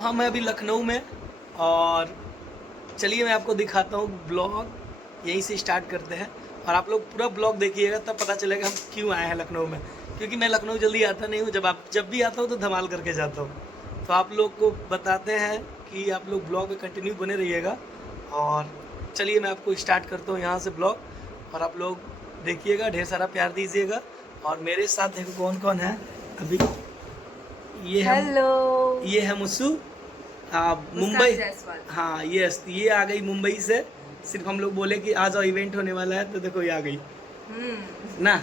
हाँ, मैं अभी लखनऊ में और चलिए मैं आपको दिखाता हूँ ब्लॉग। यहीं से स्टार्ट करते हैं और आप लोग पूरा ब्लॉग देखिएगा तब पता चलेगा हम क्यों आए हैं लखनऊ में। क्योंकि मैं लखनऊ जल्दी आता नहीं हूँ, जब भी आता हूँ तो धमाल करके जाता हूँ। तो आप लोग को बताते हैं कि आप लोग ब्लॉग में कंटिन्यू बने रहिएगा। और चलिए मैं आपको स्टार्ट करता हूँ यहाँ से ब्लॉग और आप लोग देखिएगा, ढेर सारा प्यार दीजिएगा। और मेरे साथ देखो कौन कौन है अभी। ये है मुस्सू, मुंबई। हाँ ये आ गई मुंबई से। सिर्फ हम लोग बोले कि आ जाओ इवेंट होने वाला है, तो देखो ये आ गई ना।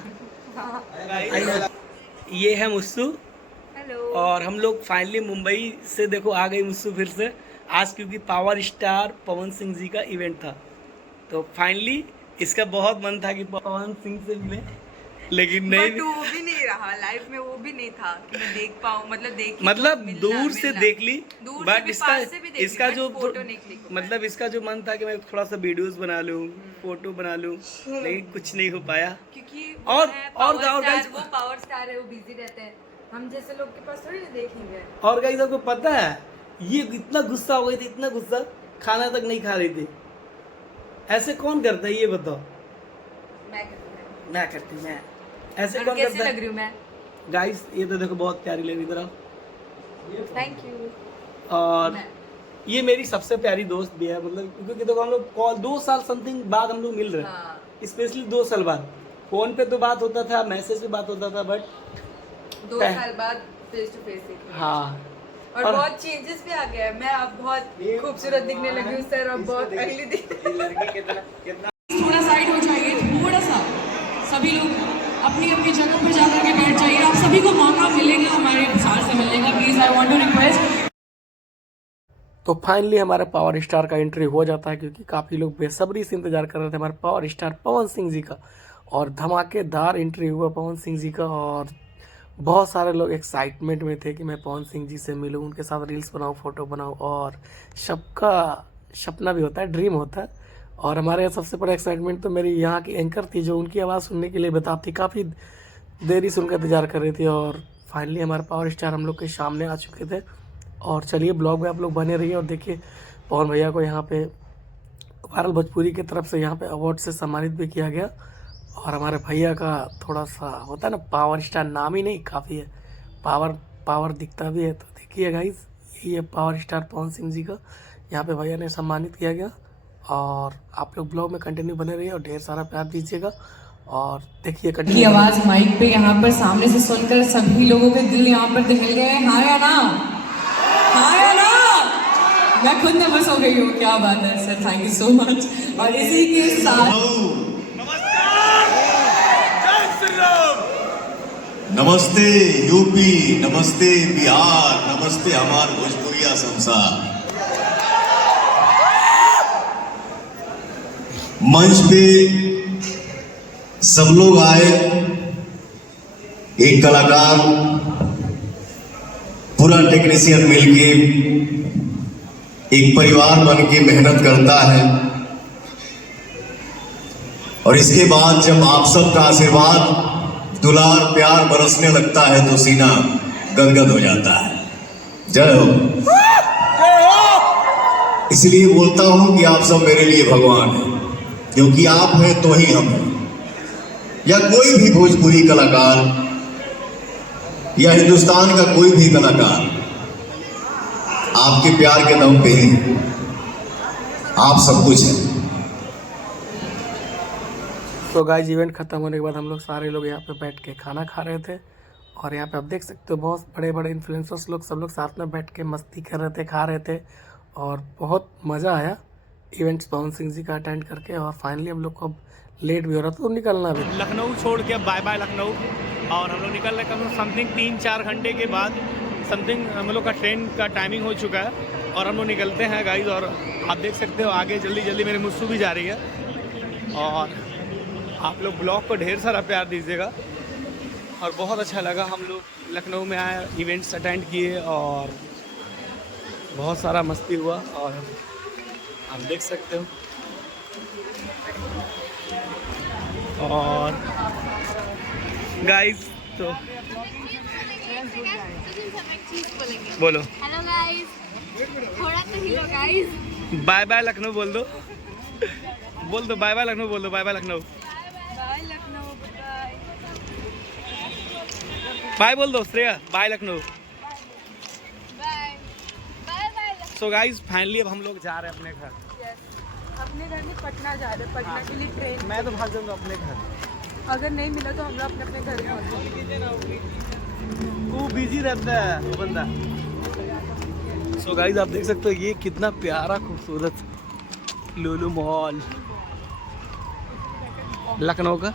ये है मुस्सू। और हम लोग फाइनली मुंबई से देखो आ गई मुस्सू फिर से आज, क्योंकि पावर स्टार पवन सिंह जी का इवेंट था। तो फाइनली इसका बहुत मन था कि पवन सिंह से मिले, लेकिन नहीं, वो भी नहीं रहा लाइफ में, वो भी नहीं था कि मैं देख पाऊँ। मतलब दूर से देख ली, बट इसका जो मतलब इसका जो मन था कि मैं थोड़ा सा वीडियोस बना लूं, फोटो बना लूं, लेकिन कुछ नहीं हो पाया। क्योंकि और गाइस वो पावर स्टार है, वो बिजी रहते हैं। हम जैसे लोग के पास थोड़ी देखेंगे। और गाइस आपको पता है ये इतना गुस्सा हो गई थी, इतना गुस्सा, खाना तक नहीं खा रही थी। ऐसे कौन करता है ये बताओ? मैं करती मैं ऐसे कौन करता है? लग रही हूं मैं गाइस ये तो देखो बहुत प्यारी लग रही तरह। Thank you. और ये मेरी सबसे प्यारी दोस्त भी है, मतलब क्योंकि देखो हम लोग कॉल 2 साल समथिंग बाद हम लोग मिल रहे हैं। स्पेशली 2 साल बाद फोन पे तो बात होता था, मैसेज पे बात होता था, बट 2 साल बाद फेस टू फेस देख। हाँ, और बहुत चेंजेस भी आ गया है। मैं अब बहुत खूबसूरत दिखने लगी हूँ सर, अब बहुत अगली थोड़ा साइड हो जाइए, थोड़ा सा सभी लोग अपनी अपनी जगह पर जाकर के बैठ जाइए। आप सभी को मौका मिलेगा हमारे विचार से मिलने का। Please I want to request. तो फाइनली हमारे पावर स्टार का एंट्री हो जाता है, क्योंकि काफ़ी लोग बेसब्री से इंतजार कर रहे थे हमारे पावर स्टार पवन सिंह जी का। और धमाकेदार एंट्री हुआ पवन सिंह जी का। और बहुत सारे लोग एक्साइटमेंट में थे कि मैं पवन सिंह जी से मिलूं, उनके साथ रील्स बनाऊं, फोटो बनाऊं। और सबका सपना भी होता है, ड्रीम होता है। और हमारे यहाँ सबसे बड़ा एक्साइटमेंट तो मेरी यहाँ की एंकर थी, जो उनकी आवाज़ सुनने के लिए बेताब थी, काफ़ी देरी से उनका इंतजार कर रही थी। और फाइनली हमारे पावर स्टार हम लोग के सामने आ चुके थे। और चलिए ब्लॉग में आप लोग बने रहिए और देखिए पवन भैया को यहाँ पे वायरल भोजपुरी की तरफ से यहाँ पे अवार्ड से सम्मानित भी किया गया। और हमारे भैया का थोड़ा सा होता है ना, पावर स्टार नाम ही नहीं काफ़ी है, पावर दिखता भी है। तो देखिए गाइस, यही है पावर स्टार पवन सिंह जी का, यहाँ पे भैया ने सम्मानित किया गया। और आप लोग ब्लॉग में कंटिन्यू बने रहिए और ढेर सारा प्यार दीजिएगा। और देखिए की आवाज माइक पे यहाँ पर सामने से सुनकर सभी लोगों के दिल यहाँ पर दहल गए। हाँ या ना, हाँ या ना? मैं खुद नर्वस हो गई हूँ। क्या बात है sir, thank you so much. और इसी के साथ नमस्ते यूपी, नमस्ते बिहार, नमस्ते हमार भोजपुरिया संसार। मंच पे सब लोग आए, एक कलाकार पूरा टेक्नीशियन मिलके एक परिवार बन के मेहनत करता है। और इसके बाद जब आप सबका आशीर्वाद, दुलार, प्यार बरसने लगता है तो सीना गदगद हो जाता है। जय हो। इसलिए बोलता हूं कि आप सब मेरे लिए भगवान हैं, क्योंकि आप हैं तो ही हम हैं। या कोई भी भोजपुरी कलाकार या हिंदुस्तान का कोई भी कलाकार आपके प्यार के दम पे ही आप सब कुछ हैं। तो गाइस इवेंट खत्म होने के बाद हम लोग सारे लोग यहाँ पे बैठ के खाना खा रहे थे। और यहाँ पे आप देख सकते हो बहुत बड़े बड़े इन्फ्लुएंसर्स लोग, सब लोग साथ में बैठ के मस्ती कर रहे थे, खा रहे थे। और बहुत मज़ा आया इवेंट्स पवन सिंह जी का अटेंड करके। और फाइनली हम लोग को अब लेट भी हो रहा था तो निकलना भी। लखनऊ छोड़ के अब बाय बाय लखनऊ। और हम लोग निकल रहे कम समथिंग 3-4 घंटे के बाद समथिंग हम लोग का ट्रेन का टाइमिंग हो चुका है। और हम लोग निकलते हैं गाइस। और आप देख सकते हो आगे जल्दी जल्दी मेरी मुस्सू भी जा रही है। और आप लोग ब्लॉग को ढेर सारा प्यार दीजिएगा। और बहुत अच्छा लगा, हम लोग लखनऊ में आए, इवेंट्स अटेंड किए और बहुत सारा मस्ती हुआ। और आप देख सकते हो। और गाइस तो बोलो hello guys, guys bye bye Lucknow बोल दो, बाय बाय लखनऊ बोल दो, bye bye Lucknow, bye Lucknow, bye bye बोल दो Shreya, bye Lucknow. Bye bye bye. So guys finally अब हम लोग जा रहे हैं अपने घर। अपने घर नहीं, पटना जा रहे हैं, पटना के लिए ट्रेन। मैं तो भाग जाऊंगा अपने घर, अगर नहीं मिला तो हम लोग अपने अपने घर पहुंचेंगे। वो बिजी रहता है वो बंदा। सो गाइस आप देख सकते हो ये कितना प्यारा खूबसूरत लुलु मॉल लखनऊ का।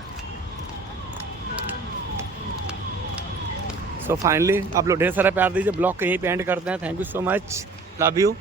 सो फाइनली आप लोग ढेर सारा प्यार दीजिए। ब्लॉग कहीं पे एंड करते हैं। Thank you so much, love you.